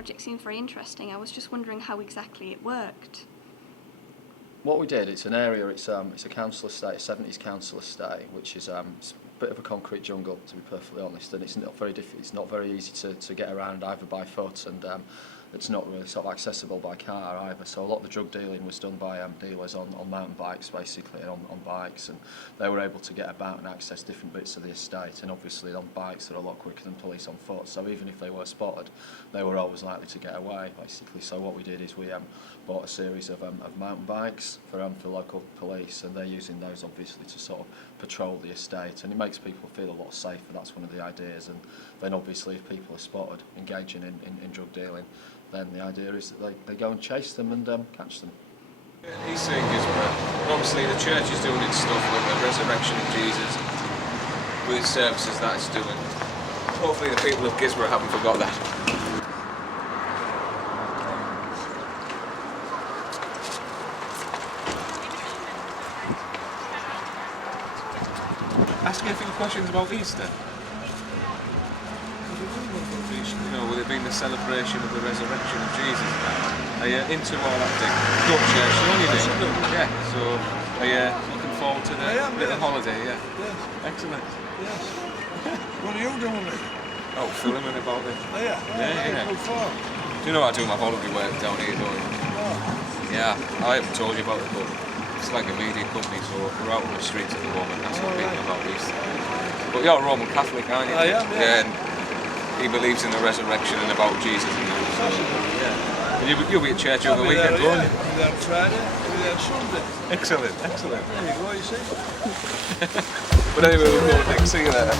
project seems very interesting. I was just wondering how exactly it worked. What we did, it's an area, it's a council estate, a 70s council estate, which is it's a bit of a concrete jungle, to be perfectly honest, and it's not very easy to get around either by foot, and it's not really sort of accessible by car either. So a lot of the drug dealing was done by dealers on mountain bikes, basically, and on bikes, and they were able to get about and access different bits of the estate, and obviously on bikes they're a lot quicker than police on foot, so even if they were spotted, they were always likely to get away, basically. So what we did is we bought a series of mountain bikes for local police, and they're using those obviously to sort of patrol the estate, and it makes people feel a lot safer. That's one of the ideas. And then obviously if people are spotted engaging in drug dealing, then the idea is that they go and chase them and catch them. He's saying Gisborough. Obviously the church is doing its stuff with the resurrection of Jesus, with its services that it's doing. Hopefully the people of Gisborough haven't forgot that. Ask me a few questions about Easter. You know, with it being the celebration of the resurrection of Jesus. Are you into all that thing? Go to church, you only do. Yeah, so are you looking forward to the little holiday? Yeah. Yes. Excellent. Yes. What are you doing then? Oh, filming about it. Oh yeah? Yeah. How far? Do you know I do my holiday work down here, don't you? Oh. Yeah, I haven't told you about it, but it's like a media company, so we're out on the streets at the moment, that's what people about Easter. But you're a Roman Catholic, aren't you? I am, yeah. And he believes in the resurrection and about Jesus and that, so, yeah. And you'll be at church over the weekend, won't you? I'll be there on Friday, I'll be there on Sunday. Excellent, excellent. There you go, you see. But anyway, we'll go next. See you later.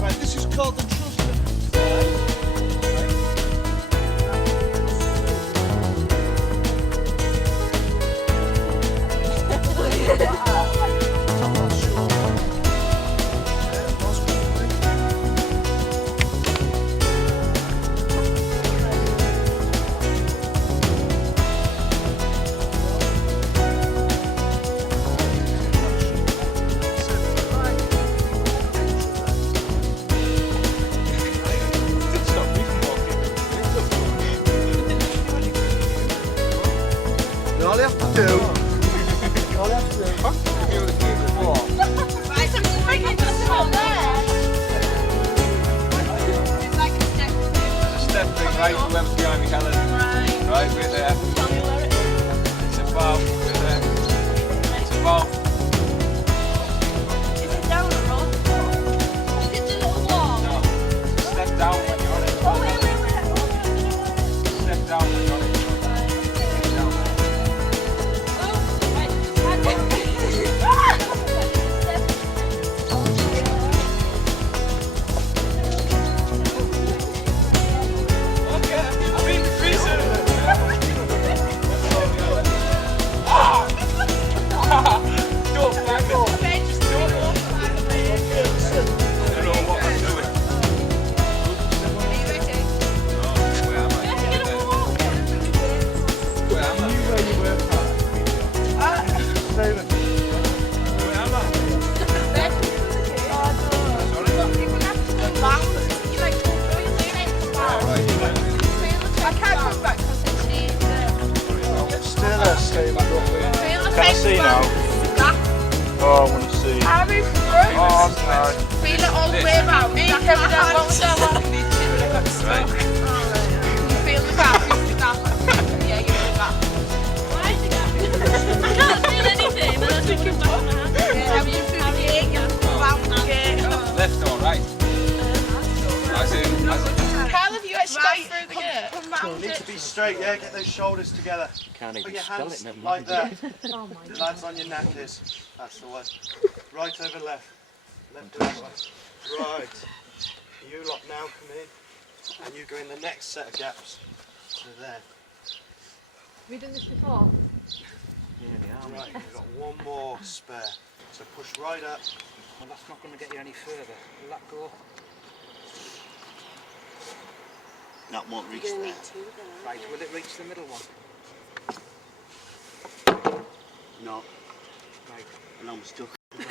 Right, this is called the trust. All you have to do, Right, so just bring it just on there. It's like a step. There's a step thing, right? Whoever's behind me, Helen. Right, we're there. Tell me where it is. It's about, we're there. It's about. Is it down a road? Is it the little wall? No. Step down when you're on it. Oh, wait. Step down when you're on it. Step down. Oh, right. Stand there. Okay, I mean, reason. Don't find me. Okay, just do it. I don't know what I'm doing. Are you ready? Oh, where am I? You have to get up and walk. Where am I? Where am I? I can't come back because it's stay there, stay back up. Can't see now. Oh, I want to see. Oh, that's nice. Feel it all the way around. Me, Kevin, I won't tell what I need to. Right. You feel the back. Yeah, you feel that. Carl, have you went straight through the gate? You need to be straight, yeah? Get those shoulders together. Put your hands like that. Lads on your knackers. That's the one. Right over left. Left over right. Right. You lot now come in. And you go in the next set of gaps. So there. Have you done this before? Right, you've got one more spare. So push right up. Well, that's not going to get you any further. Will that go? That won't reach there. Right, will it reach the middle one? No. Right. And I'm stuck. Just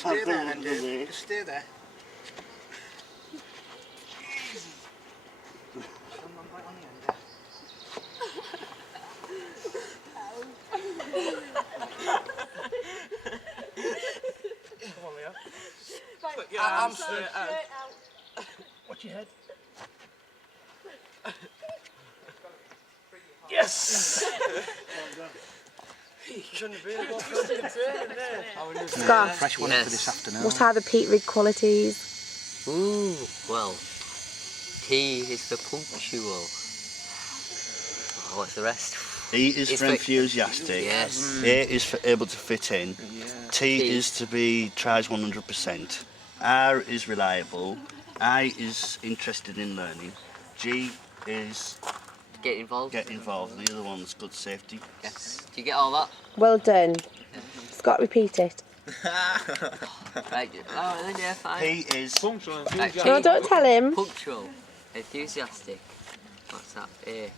stay there then, Dave. Just stay there. Someone right on the end there. Come on, Leo. Put your arms straight out. Watch your head. Yes! You shouldn't have been able to training there. Scott, Fresh one for this afternoon. what are the peat rig qualities? Ooh, well, T is for punctual. Oh, what's the rest? E is It's for for- enthusiastic. Yes. A is for able to fit in. T T. is to be tries 100%. R is reliable. I is interested in learning. G is Get involved. get involved. The other one's good safety. Yes. Do you get all that? Well done. Scott, repeat it. Right. Oh, then yeah, fine. P is Punctual and Right, No, don't tell him. Punctual, enthusiastic. What's that? A.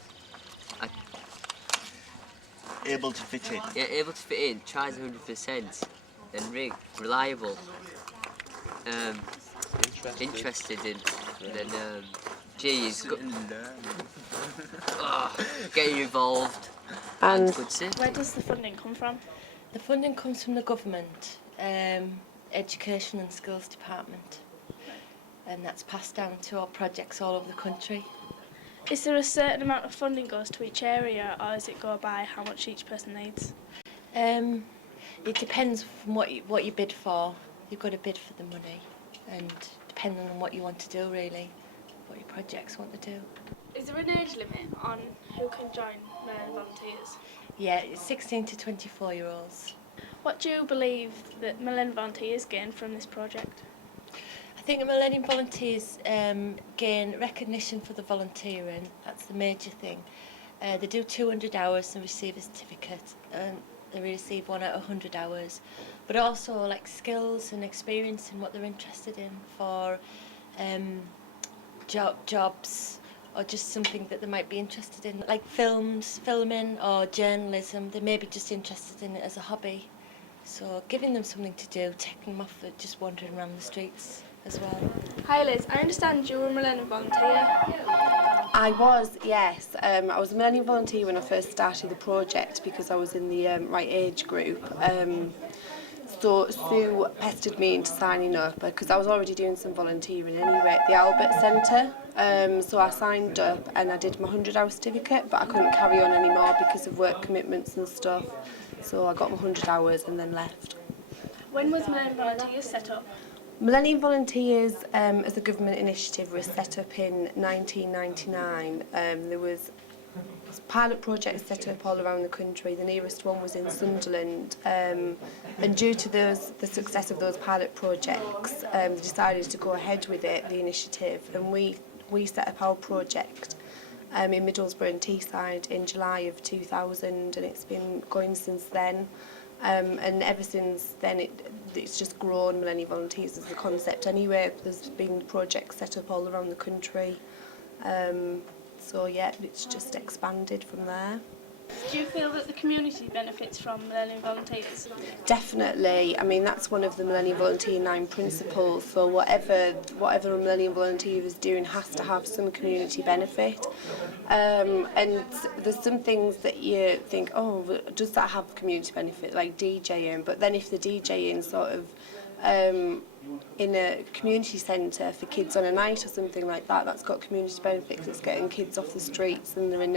able to fit in. Yeah, able to fit in. Tries 100%. Then rig, reliable. Interested in. Then G is getting involved. And Good safety. Where does the funding come from? The funding comes from the government, Education and Skills Department, and that's passed down to our projects all over the country. Is there a certain amount of funding goes to each area, or does it go by how much each person needs? It depends from what you bid for. You've got to bid for the money, and depending on what you want to do, really, what your projects want to do. Is there an age limit on who can join Millenium Volunteers? Yeah, it's 16 to 24-year-olds. What do you believe that Millenium Volunteers gain from this project? I think the Millenium Volunteers gain recognition for the volunteering. That's the major thing. They do 200 hours and receive a certificate. They receive 1 out of 100 hours. But also like skills and experience in what they're interested in for jobs, or just something that they might be interested in, like filming or journalism. They may be just interested in it as a hobby. So giving them something to do, taking them off of just wandering around the streets as well. Hi Liz, I understand you were a Millenium Volunteer. I was, yes. I was a Millenium Volunteer when I first started the project because I was in the right age group. So Sue pestered me into signing up because I was already doing some volunteering anyway at the Albert Centre. So I signed up and I did my 100-hour certificate, but I couldn't carry on anymore because of work commitments and stuff. So I got my 100 hours and then left. When was Millenium Volunteers set up? Millenium Volunteers as a government initiative was set up in 1999. There was pilot projects set up all around the country. The nearest one was in Sunderland, and due to the success of those pilot projects, they decided to go ahead with it, the initiative, and we set up our project in Middlesbrough and Teesside in July of 2000, and it's been going since then. And ever since then, it's just grown. Millenium Volunteers as a concept anyway. There's been projects set up all around the country. So yeah, it's just expanded from there. Do you feel that the community benefits from Millenium Volunteers? Definitely. I mean, that's one of the Millenium Volunteer 9 principles. So whatever a Millenium Volunteer is doing has to have some community benefit. And there's some things that you think, oh, does that have community benefit, like DJing? But then if the DJing sort of in a community centre for kids on a night or something like that, that's got community benefits. It's getting kids off the streets, and they're in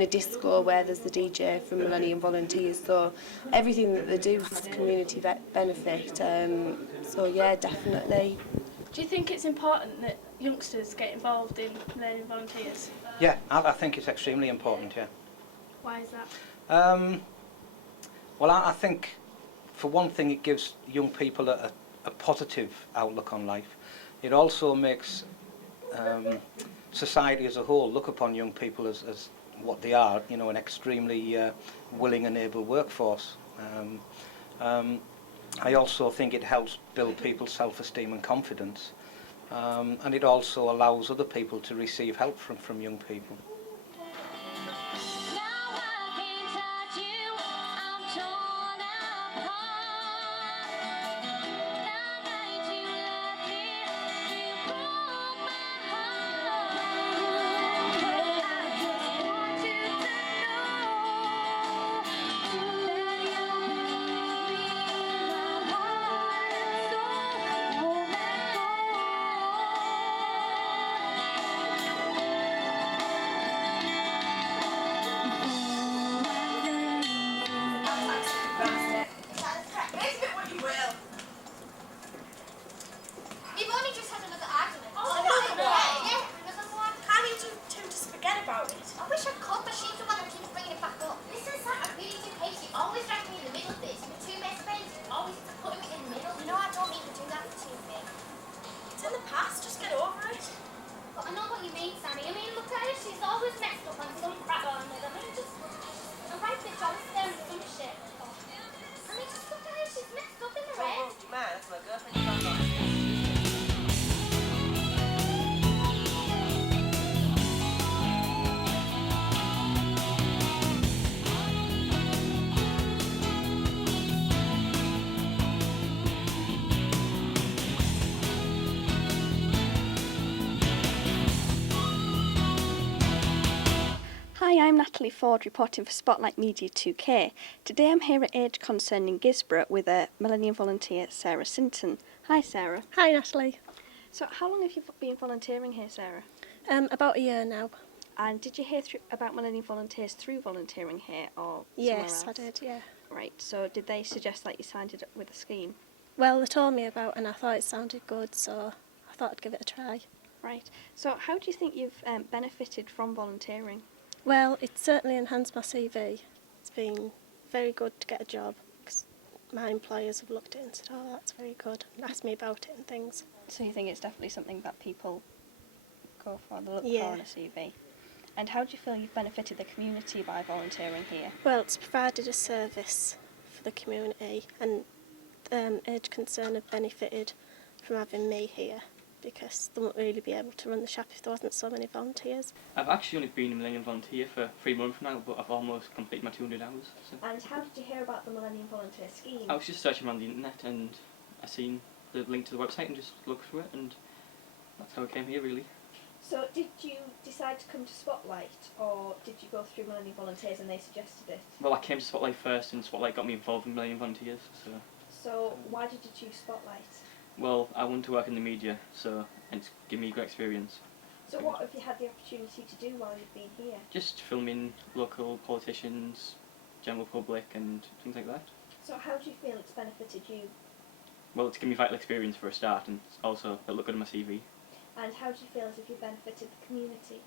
a disco where there's the DJ from Millenium Volunteers. So everything that they do has community benefit. So yeah, definitely. Do you think it's important that youngsters get involved in Millenium Volunteers? Yeah, I think it's extremely important, yeah. Why is that? Well, I think, for one thing, it gives young people a positive outlook on life. It also makes society as a whole look upon young people as what they are, you know, an extremely willing and able workforce. I also think it helps build people's self-esteem and confidence, and it also allows other people to receive help from young people. Hi, I'm Natalie Ford reporting for Spotlight Media 2K. Today I'm here at Age Concern in Gisborough with a Millenium volunteer, Sarah Sinton. Hi Sarah. Hi Natalie. So how long have you been volunteering here, Sarah? About a year now. And did you hear about Millenium Volunteers through volunteering here or somewhere else? Yes, I did, yeah. Right, so did they suggest that you signed it up with a scheme? Well, they told me about it and I thought it sounded good, so I thought I'd give it a try. Right, so how do you think you've benefited from volunteering? Well, it's certainly enhanced my CV. It's been very good to get a job because my employers have looked at it and said, oh, that's very good, and asked me about it and things. So you think it's definitely something that people go for, they look Yeah. for on a CV? And how do you feel you've benefited the community by volunteering here? Well, it's provided a service for the community, and Age Concern have benefited from having me here because they wouldn't really be able to run the shop if there wasn't so many volunteers. I've actually only been a Millenium volunteer for 3 months now, but I've almost completed my 200 hours. So. And how did you hear about the Millenium Volunteer scheme? I was just searching around the internet and I seen the link to the website and just looked through it, and that's how I came here really. So did you decide to come to Spotlight, or did you go through Millenium Volunteers and they suggested it? Well, I came to Spotlight first, and Spotlight got me involved in Millenium Volunteers. So why did you choose Spotlight? Well, I wanted to work in the media, so it's given me a great experience. So what have you had the opportunity to do while you've been here? Just filming local politicians, general public, and things like that. So how do you feel it's benefited you? Well, it's given me vital experience for a start, and also it'll look good on my CV. And how do you feel as if you've benefited the community?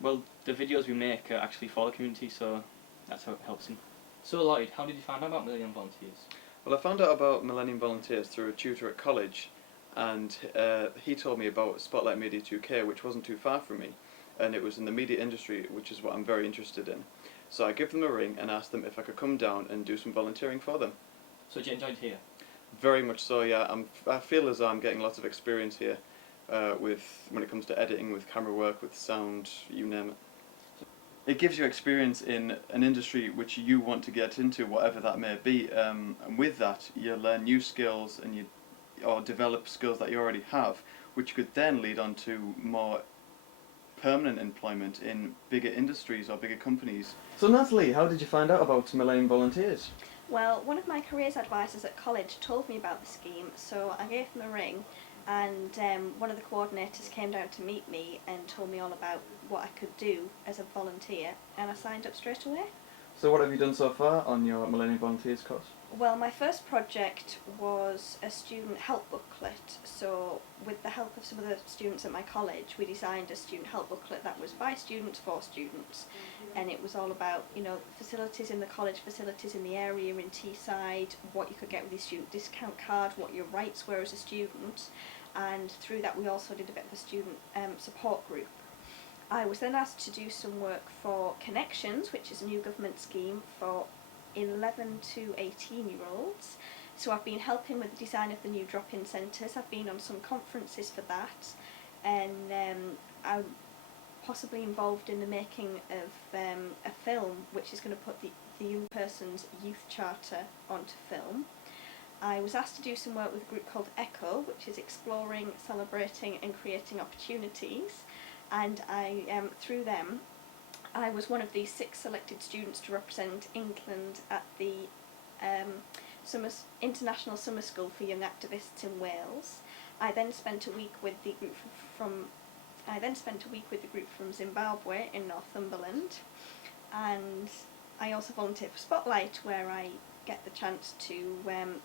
Well, the videos we make are actually for the community, so that's how it helps them. So Lloyd, how did you find out about Millenium Volunteers? Well, I found out about Millenium Volunteers through a tutor at college, and he told me about Spotlight Media 2K, which wasn't too far from me, and it was in the media industry, which is what I'm very interested in. So I gave them a ring and asked them if I could come down and do some volunteering for them. So did you enjoy it here? Very much so, yeah. I feel as though I'm getting lots of experience here when it comes to editing, with camera work, with sound, you name it. It gives you experience in an industry which you want to get into, whatever that may be, and with that you learn new skills and or develop skills that you already have, which could then lead on to more permanent employment in bigger industries or bigger companies. So Natalie, how did you find out about Millenium Volunteers? Well, one of my careers advisors at college told me about the scheme, so I gave him a ring, and one of the coordinators came down to meet me and told me all about what I could do as a volunteer, and I signed up straight away. So what have you done so far on your Millenium Volunteers course? Well, my first project was a student help booklet. So with the help of some of the students at my college, we designed a student help booklet that was by students for students. And it was all about, you know, facilities in the college, facilities in the area in Teesside, what you could get with your student discount card, what your rights were as a student. And through that we also did a bit of a student support group. I was then asked to do some work for Connections, which is a new government scheme for 11 to 18-year-olds. So I've been helping with the design of the new drop-in centres. I've been on some conferences for that, and I'm possibly involved in the making of a film which is going to put the young person's youth charter onto film. I was asked to do some work with a group called ECHO, which is exploring, celebrating and creating opportunities, and through them I was one of the 6 selected students to represent England at the International Summer School for Young Activists in Wales. I then spent a week with the group from Zimbabwe in Northumberland, and I also volunteer for Spotlight, where I get the chance to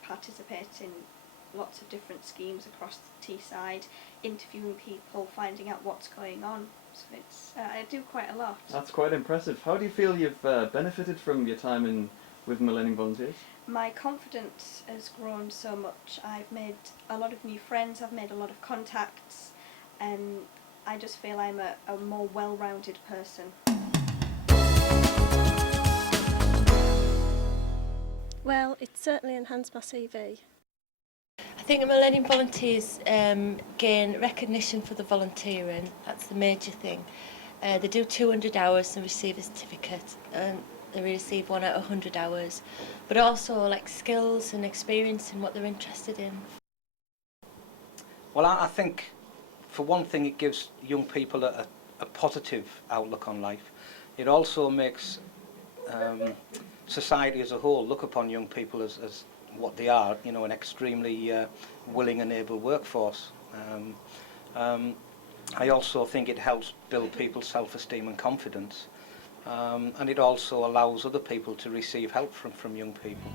participate in lots of different schemes across the Teesside, interviewing people, finding out what's going on. So it's I do quite a lot. That's quite impressive. How do you feel you've benefited from your time with Millenium Volunteers? My confidence has grown so much. I've made a lot of new friends, I've made a lot of contacts, and I just feel I'm a more well-rounded person. Well, it's certainly enhanced my CV. I think the Millenium Volunteers gain recognition for the volunteering. That's the major thing. They do 200 hours and receive a certificate, and they receive 1 out of 100 hours, but also like skills and experience in what they're interested in. Well, I think for one thing it gives young people a positive outlook on life. It also makes society as a whole look upon young people as what they are, you know, an extremely willing and able workforce. I also think it helps build people's self-esteem and confidence, and it also allows other people to receive help from young people.